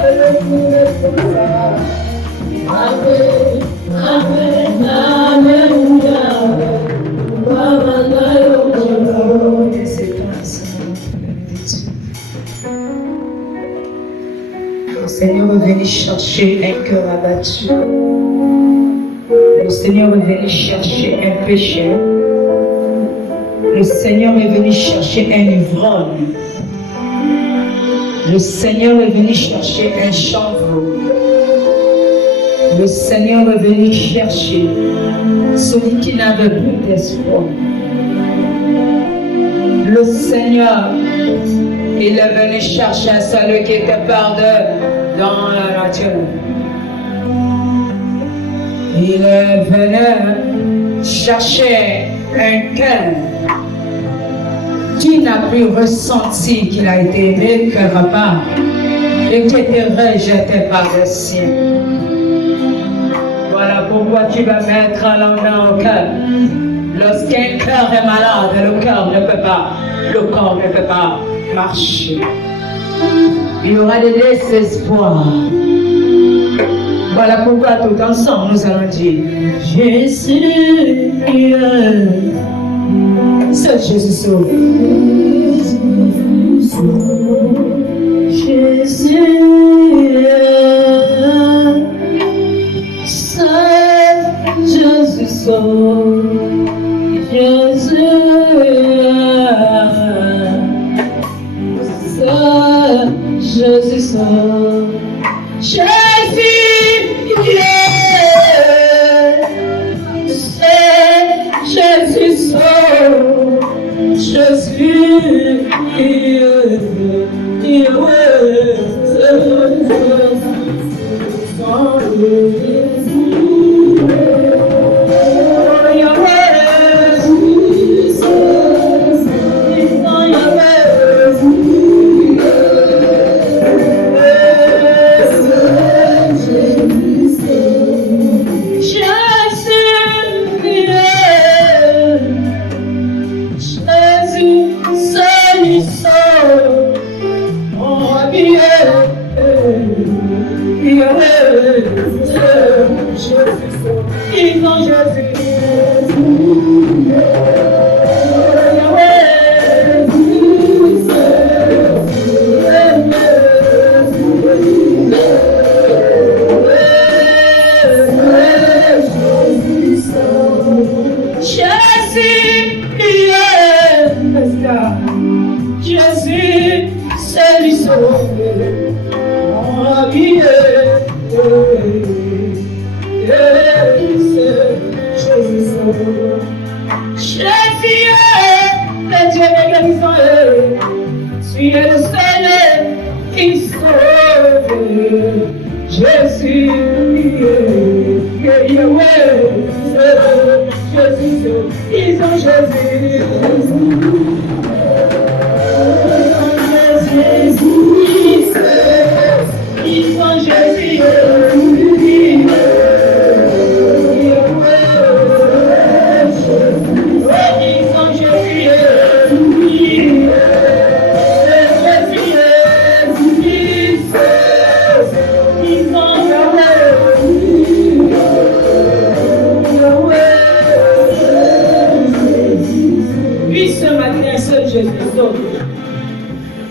Le Seigneur est venu chercher un cœur abattu. Le Seigneur est venu chercher un pécheur. Le Seigneur est venu chercher un ivrogne. Le Seigneur est venu chercher un chanvre. Le Seigneur est venu chercher celui qui n'avait plus d'espoir. Le Seigneur, il est venu chercher celui qui était perdu dans la nature. Il est venu chercher un cœur qui n'a plus ressenti qu'il a été aimé quelque part et qui était rejeté par les siens. Voilà pourquoi tu vas mettre l'envers au cœur. Lorsqu'un cœur est malade, le corps ne peut pas marcher. Il y aura des désespoirs. Voilà pourquoi tout ensemble nous allons dire Jésus, seul Jésus sauve. Jésus, seul Jésus sauve. Jésus, seul Jésus sauve. Jésus, Jésus sauve, Jésus,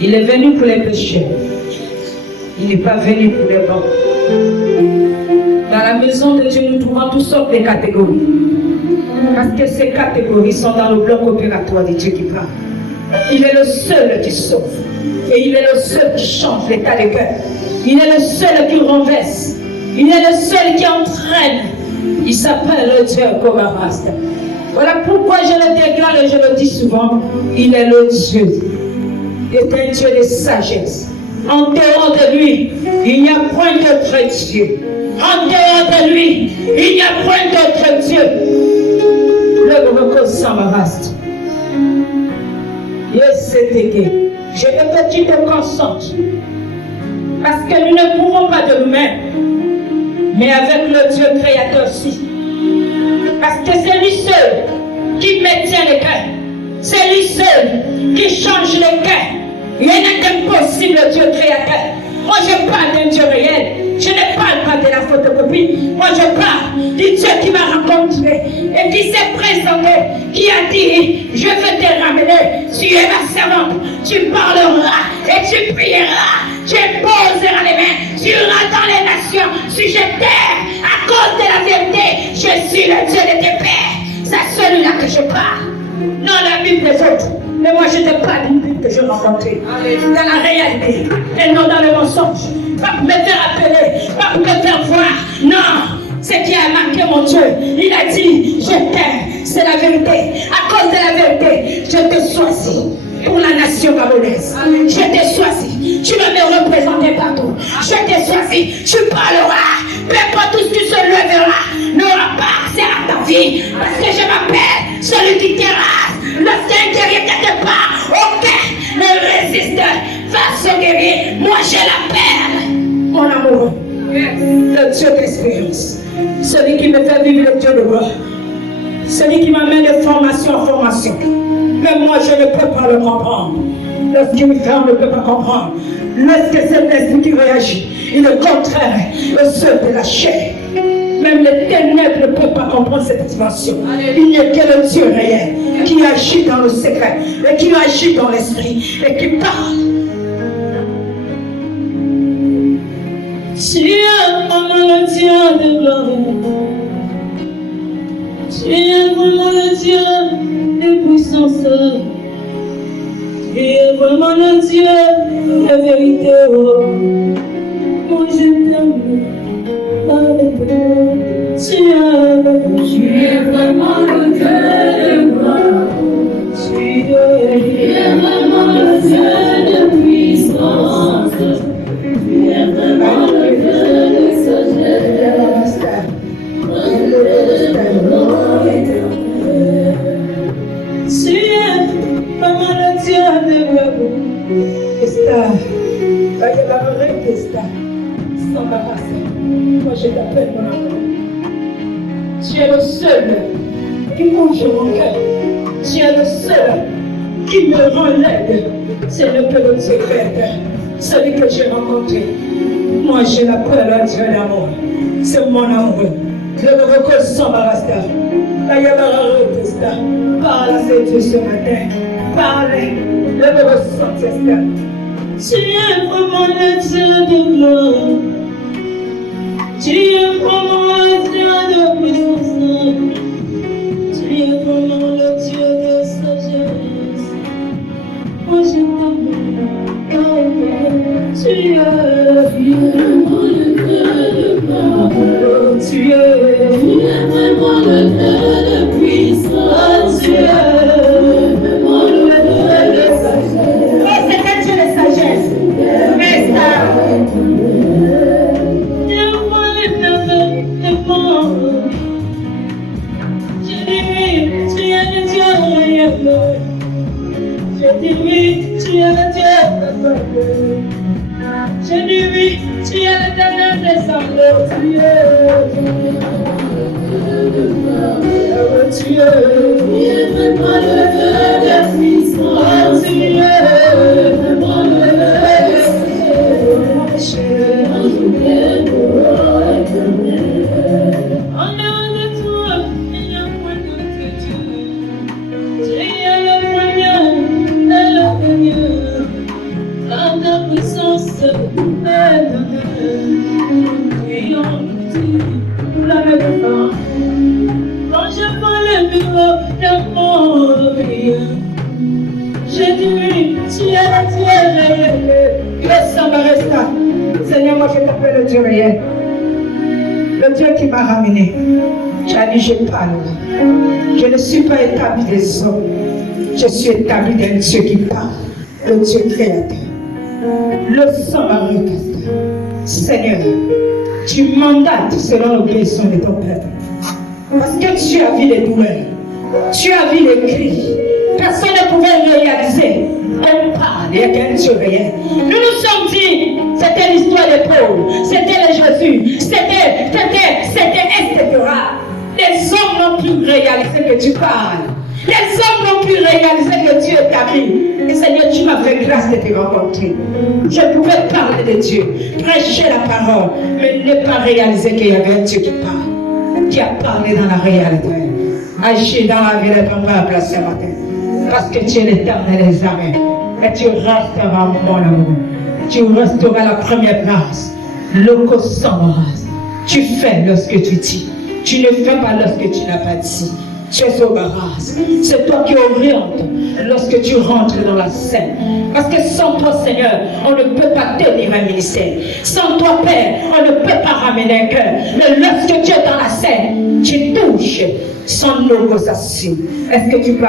il est venu pour les pécheurs. Il n'est pas venu pour les bons. Dans la maison de Dieu, nous trouvons toutes sortes de catégories. Parce que ces catégories sont dans le bloc opératoire de Dieu qui parle. Il est le seul qui sauve. Et il est le seul qui change l'état de cœur. Il est le seul qui renverse. Il est le seul qui entraîne. Il s'appelle le Dieu Komarast. Voilà pourquoi je le déclare et je le dis souvent. Il est le Dieu. Il est un Dieu de sagesse. En dehors de lui, il n'y a point d'autre Dieu. En dehors de lui, il n'y a point d'autre Dieu. Le Gros Samarast. Yes, c'est je veux que tu te concentres. Parce que nous ne pouvons pas de nous-mêmes, mais avec le Dieu créateur aussi. Parce que c'est lui seul qui maintient le cœur. C'est lui seul qui change le cœur. Rien n'est impossible, Dieu créateur. Moi, je parle d'un Dieu réel. Je ne parle pas de la photocopie. Moi, je parle du Dieu qui m'a rencontré et qui s'est présenté, qui a dit, je veux te ramener. Tu es ma servante. Tu parleras et tu prieras. Tu poseras les mains. Tu iras dans les nations. Si je t'aime à cause de la vérité, je suis le Dieu de tes pères. C'est celui-là que je parle. Non la Bible des autres. Mais moi, je te parle d'une Bible que j'ai rencontrée. Dans la réalité. Et non dans le mensonge. Pas pour me faire appeler. Pas pour me faire voir. Non. Ce qui a marqué mon Dieu. Il a dit, je t'aime. C'est la vérité. À cause de la vérité, je te choisis pour la nation gabonaise. Je t'ai choisi. Tu vas me représenter partout. Je t'ai choisi. Tu parleras. Peu importe où tu se lèveras, n'aura pas accès à ta vie. Parce que je m'appelle celui qui terrasse. Lorsqu'un guerrier quelque part, aucun ne résiste face au guerrier. Moi je l'appelle mon amour. Le Dieu d'espérance. Celui qui me fait vivre le Dieu de gloire. Celui qui m'amène de formation en formation. Mais moi je ne peux pas le comprendre. Lorsqu'il me fait, on ne peut pas comprendre. Lorsque c'est l'esprit qui réagit, il est contraire au ceux de la chair. Même les ténèbres ne peuvent pas comprendre cette dimension. Il n'y a que le Dieu réel qui agit dans le secret et qui agit dans l'esprit et qui parle. Tu es vraiment le Dieu de gloire. Tu es vraiment le Dieu de puissance. Tu es vraiment le Dieu de vérité. Moi je t'aime. Tu es vraiment le Dieu de gloire. Tu es vraiment le Dieu de puissance. Tu es vraiment le Dieu de sagesse. Tu es vraiment le Dieu de gloire. Moi je t'appelle mon amour. Tu es le seul qui bouge mon cœur. Tu es le seul qui me relève. C'est le peu de Dieu créateur, celui que j'ai rencontré. Moi je l'appelle un Dieu d'amour. C'est mon amour. Je le reconnais sans barasta. Parle à ces Dieu ce matin. Parlez. Je le ressens, Esther. Tu es vraiment le Dieu de gloire. Tu es vraiment le Dieu de puissance. Tu es vraiment le Dieu de sagesse. Moi je t'aime. Tu es vraiment le Dieu de gloire. Tu es vraiment le Dieu de puissance. Tu es vraiment le Dieu de sagesse. Oh, c'est un Dieu de sagesse. Mais ça. Je dis oui, tu es le Dieu de sagesse. Je dis oui, tu es l'éternel des sanglots. Tu es vraiment le Dieu de puissance. Tu es vraiment le Dieu de en dehors de toi, il n'y a point d'autre Dieu. Tu es le premier et le dernier. Par ta puissance éternelle, la même quand je vois le bureau de mon vie, je dis, tu es le Dieu réel. Laisse ça me rester. Seigneur, moi je t'appelle le Dieu réel. Le Dieu qui m'a ramené. Tu as dit, je parle. Je ne suis pas établi des hommes. Je suis établi d'un Dieu qui parle. Le Dieu créateur. Le sang m'a recasté. Seigneur, tu mandates selon l'obéissance de ton peuple. Parce que tu as vu les douleurs. Tu as vu les cris. Personne ne pouvait réaliser. On parle, il y a qu'un Dieu réel. Nous nous sommes dit, c'était l'histoire de Paul, c'était le Jésus, c'était, etc. Les hommes n'ont plus réalisé que tu parles. Les hommes n'ont plus réalisé que Dieu est ta vie. Et Seigneur, tu m'as fait grâce de te rencontrer. Je pouvais parler de Dieu, prêcher la parole, mais ne pas réaliser qu'il y avait un Dieu qui parle, qui a parlé dans la réalité. Agis dans la vie de ton peuple ce matin, parce que tu es l'éternel des armées, et tu resteras mon amour. Tu resteras la première place, l'ocosambras. Tu fais lorsque tu dis, tu ne fais pas lorsque tu n'as pas dit. Tu es au barrage. C'est toi qui orientes lorsque tu rentres dans la scène. Parce que sans toi, Seigneur, on ne peut pas tenir un ministère. Sans toi, Père, on ne peut pas ramener un cœur. Mais lorsque tu es dans la scène, tu touches son négociation. Est-ce que tu peux